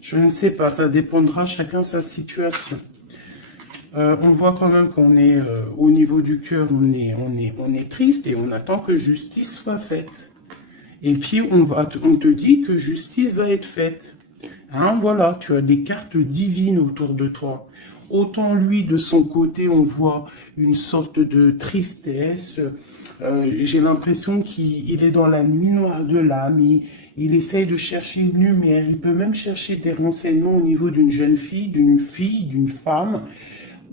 Je ne sais pas, ça dépendra chacun sa situation. On voit quand même qu'on est au niveau du cœur, on est triste et on attend que justice soit faite. Et puis on te dit que justice va être faite. Hein, voilà, tu as des cartes divines autour de toi. Autant lui, de son côté, on voit une sorte de tristesse. J'ai l'impression qu'il est dans la nuit noire de l'âme. Il essaye de chercher une lumière. Il peut même chercher des renseignements au niveau d'une jeune fille, d'une femme.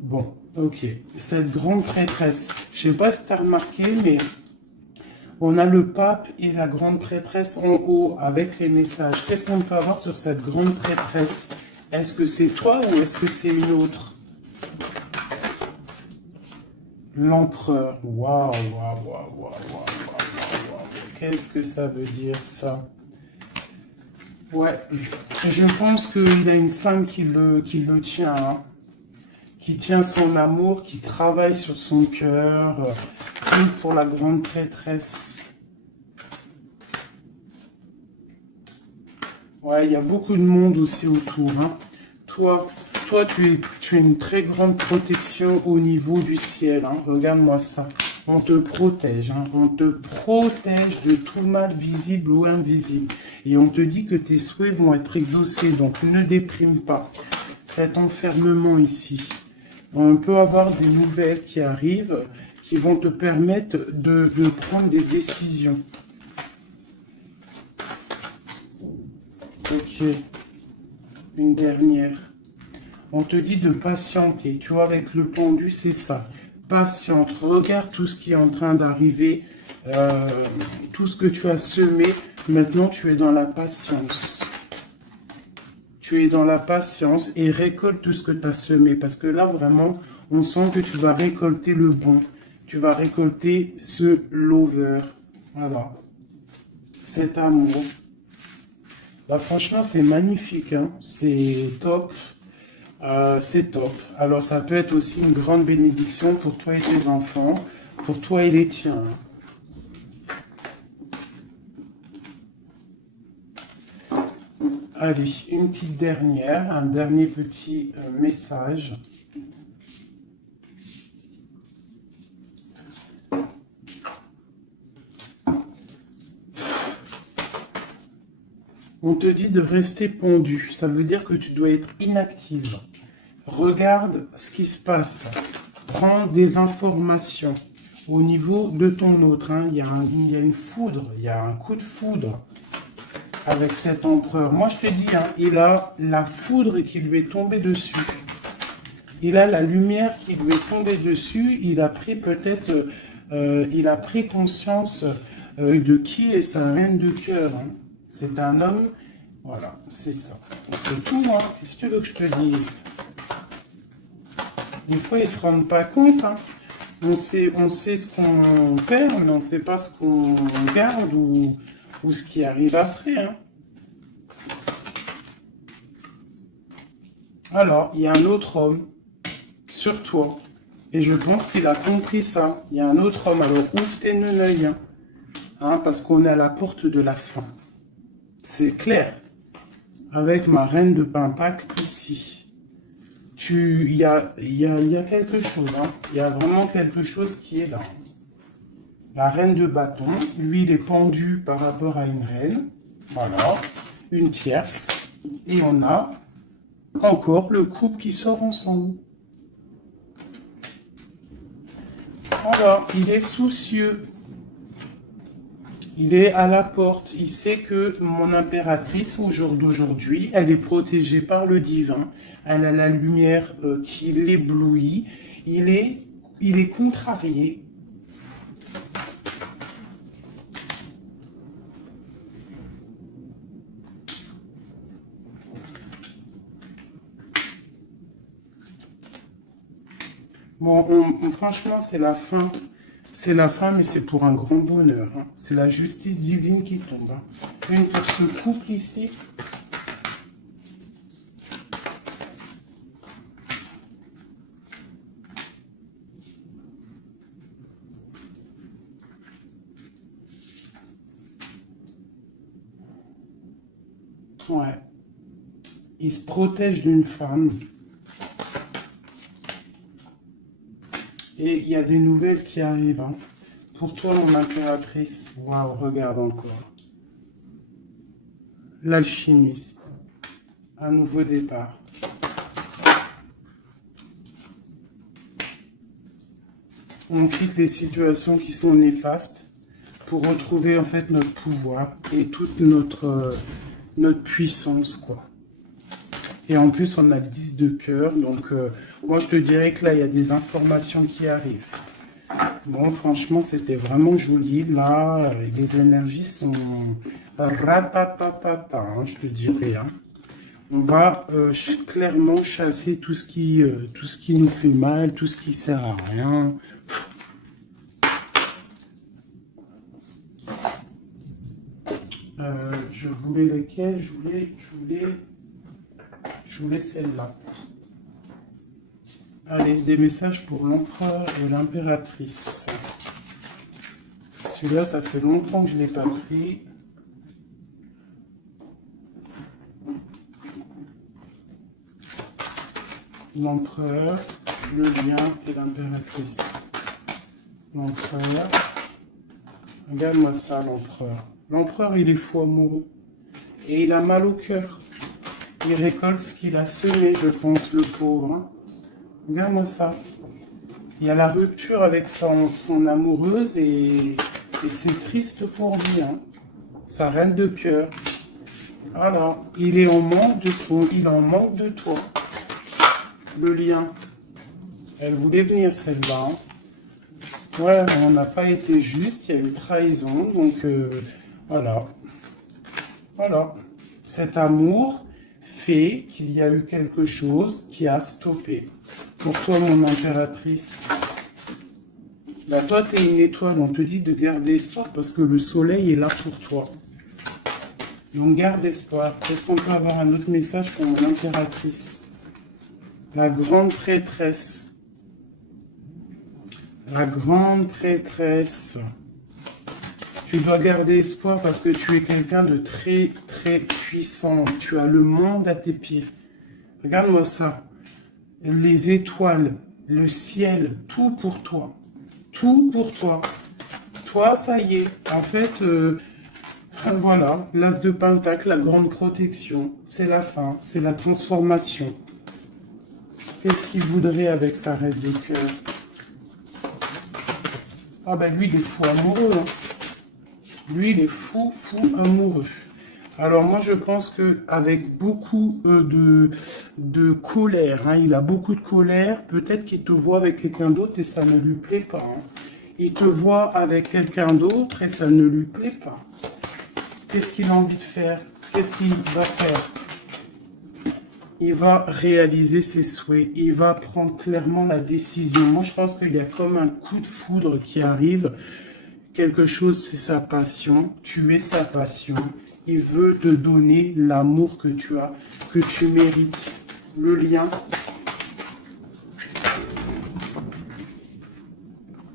Bon, ok. Cette grande prêtresse. Je ne sais pas si tu as remarqué, mais on a le pape et la grande prêtresse en haut avec les messages. Qu'est-ce qu'on peut avoir sur cette grande prêtresse? Est-ce que c'est toi ou est-ce que c'est une autre? L'empereur. Waouh, waouh, waouh, waouh, waouh, waouh, waouh. Qu'est-ce que ça veut dire, ça? Ouais, je pense qu'il a une femme qui le tient, hein, qui tient son amour, qui travaille sur son cœur, pour la grande prêtresse. Ouais, il y a beaucoup de monde aussi autour, hein. Toi, tu es une très grande protection au niveau du ciel, hein. Regarde-moi ça. On te protège, hein. On te protège de tout mal visible ou invisible. Et on te dit que tes souhaits vont être exaucés, donc ne déprime pas. Cet enfermement ici. On peut avoir des nouvelles qui arrivent, qui vont te permettre de prendre des décisions. Ok. Une dernière. On te dit de patienter. Tu vois, avec le pendu, c'est ça. Patiente. Regarde tout ce qui est en train d'arriver. Tout ce que tu as semé. Maintenant, tu es dans la patience. Tu es dans la patience et récolte tout ce que tu as semé. Parce que là, vraiment, on sent que tu vas récolter le bon. Tu vas récolter ce lover. Voilà. Cet amour. Bah, franchement, c'est magnifique, hein. C'est top. C'est top. Alors, ça peut être aussi une grande bénédiction pour toi et tes enfants, pour toi et les tiens. Allez, une petite dernière, un dernier petit message. On te dit de rester pendu. Ça veut dire que tu dois être inactive. Regarde ce qui se passe. Prends des informations au niveau de ton autre, hein. Il y a une foudre, il y a un coup de foudre avec cet empereur. Moi, je te dis, hein, il a la foudre qui lui est tombée dessus. Il a la lumière qui lui est tombée dessus. Il a pris peut-être, il a pris conscience de qui est sa reine de cœur, hein. C'est un homme, voilà, c'est ça. C'est tout, hein. Qu'est-ce que tu veux que je te dise? Des fois, ils ne se rendent pas compte, hein. On sait ce qu'on perd, mais on ne sait pas ce qu'on garde ou ce qui arrive après, hein. Alors, il y a un autre homme sur toi. Et je pense qu'il a compris ça. Il y a un autre homme. Alors, ouvre tes œil, hein, parce qu'on est à la porte de la fin. C'est clair. Avec ma reine de Pentacle ici. Il y a quelque chose. Hein. Il y a vraiment quelque chose qui est là. La reine de bâton. Lui, il est pendu par rapport à une reine. Voilà. Une tierce. Et on a encore le couple qui sort ensemble. Voilà. Il est soucieux. Il est à la porte. Il sait que mon impératrice, au jour d'aujourd'hui, elle est protégée par le divin. Elle a la lumière qui l'éblouit. il est contrarié. Bon, franchement, c'est la fin. C'est la fin, mais c'est pour un grand bonheur. Hein. C'est la justice divine qui tombe. Hein. Une pour ce couple ici. Ouais. Il se protège d'une femme. Et il y a des nouvelles qui arrivent. Hein. Pour toi, mon impératrice. Waouh, regarde encore. L'alchimiste. Un nouveau départ. On quitte les situations qui sont néfastes pour retrouver en fait notre pouvoir et toute notre puissance, quoi. Et en plus, on a le 10 de cœur. Donc, moi, je te dirais que là, il y a des informations qui arrivent. Bon, franchement, c'était vraiment joli. Là, les énergies sont ratatatata, hein, je te dirais. Hein. On va clairement chasser tout ce qui nous fait mal, tout ce qui sert à rien. Je voulais lesquelles? Je voulais celle-là. Allez, des messages pour l'empereur et l'impératrice. Celui-là, ça fait longtemps que je ne l'ai pas pris. L'empereur, le lien et l'impératrice. L'empereur. Regarde-moi ça, l'empereur. L'empereur, il est fou amoureux. Et il a mal au cœur. Il récolte ce qu'il a semé, je pense, le pauvre. Hein. Regarde-moi ça. Il y a la rupture avec son amoureuse et c'est triste pour lui. Hein. Sa reine de cœur. Alors, il est en manque il en manque de toi. Le lien. Elle voulait venir celle-là. Hein. Ouais, on n'a pas été juste, il y a eu trahison, donc voilà. Voilà. Cet amour fait qu'il y a eu quelque chose qui a stoppé. Pour toi, mon impératrice, là, toi, tu es une étoile, on te dit de garder espoir parce que le soleil est là pour toi. Donc, garde espoir. Est-ce qu'on peut avoir un autre message pour mon impératrice? La grande prêtresse. La grande prêtresse. Tu dois garder espoir parce que tu es quelqu'un de très, très puissant. Tu as le monde à tes pieds. Regarde-moi ça. Les étoiles, le ciel, tout pour toi. Tout pour toi. Toi, ça y est. En fait, voilà. L'as de Pentacle, la grande protection. C'est la fin. C'est la transformation. Qu'est-ce qu'il voudrait avec sa reine de cœur? Ah ben lui, il est fou amoureux. Hein. Lui, il est fou amoureux. Alors moi, je pense qu'avec beaucoup de colère, hein, il a beaucoup de colère, peut-être qu'il te voit avec quelqu'un d'autre et ça ne lui plaît pas. Hein. Il te voit avec quelqu'un d'autre et ça ne lui plaît pas. Qu'est-ce qu'il a envie de faire? Qu'est-ce qu'il va faire? Il va réaliser ses souhaits. Il va prendre clairement la décision. Moi, je pense qu'il y a comme un coup de foudre qui arrive. Quelque chose, c'est sa passion. Tu es sa passion. Il veut te donner l'amour que tu as, que tu mérites. Le lien.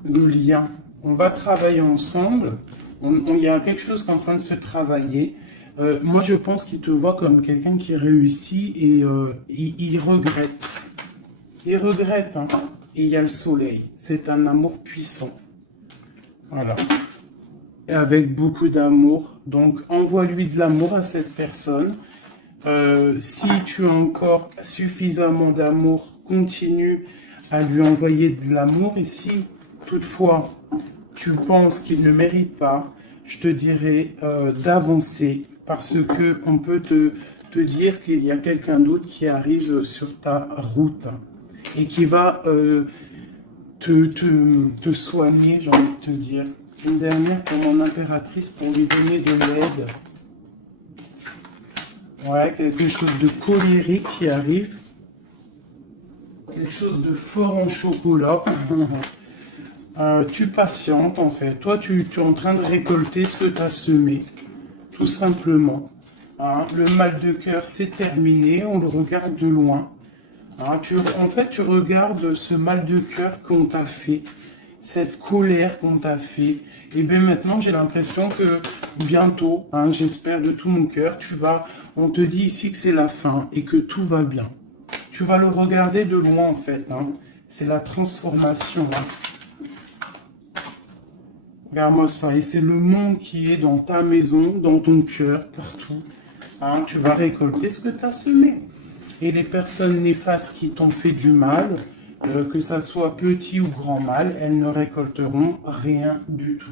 Le lien. On va travailler ensemble. Il y a quelque chose qui est en train de se travailler. Moi, je pense qu'il te voit comme quelqu'un qui réussit et il regrette. Il regrette. Hein. Et il y a le soleil. C'est un amour puissant. Voilà. Et avec beaucoup d'amour. Donc, envoie-lui de l'amour à cette personne. Si tu as encore suffisamment d'amour, continue à lui envoyer de l'amour. Et si, toutefois, tu penses qu'il ne mérite pas, je te dirais d'avancer. Parce que on peut te dire qu'il y a quelqu'un d'autre qui arrive sur ta route. Et qui va te soigner, j'ai envie de te dire. Une dernière pour mon impératrice pour lui donner de l'aide. Ouais, quelque chose de colérique qui arrive. Quelque chose de fort en chocolat. Tu patientes en fait. Toi, tu es en train de récolter ce que tu as semé. Tout simplement. Hein, le mal de cœur, c'est terminé. On le regarde de loin. Hein, en fait, tu regardes ce mal de cœur qu'on t'a fait. Cette colère qu'on t'a fait. Et bien maintenant, j'ai l'impression que bientôt, hein, j'espère de tout mon cœur, on te dit ici que c'est la fin et que tout va bien. Tu vas le regarder de loin en fait. Hein. C'est la transformation. Hein. Regarde-moi ça. Et c'est le monde qui est dans ta maison, dans ton cœur, partout. Hein, tu vas récolter ce que tu as semé. Et les personnes néfastes qui t'ont fait du mal, que ça soit petit ou grand mal, elles ne récolteront rien du tout.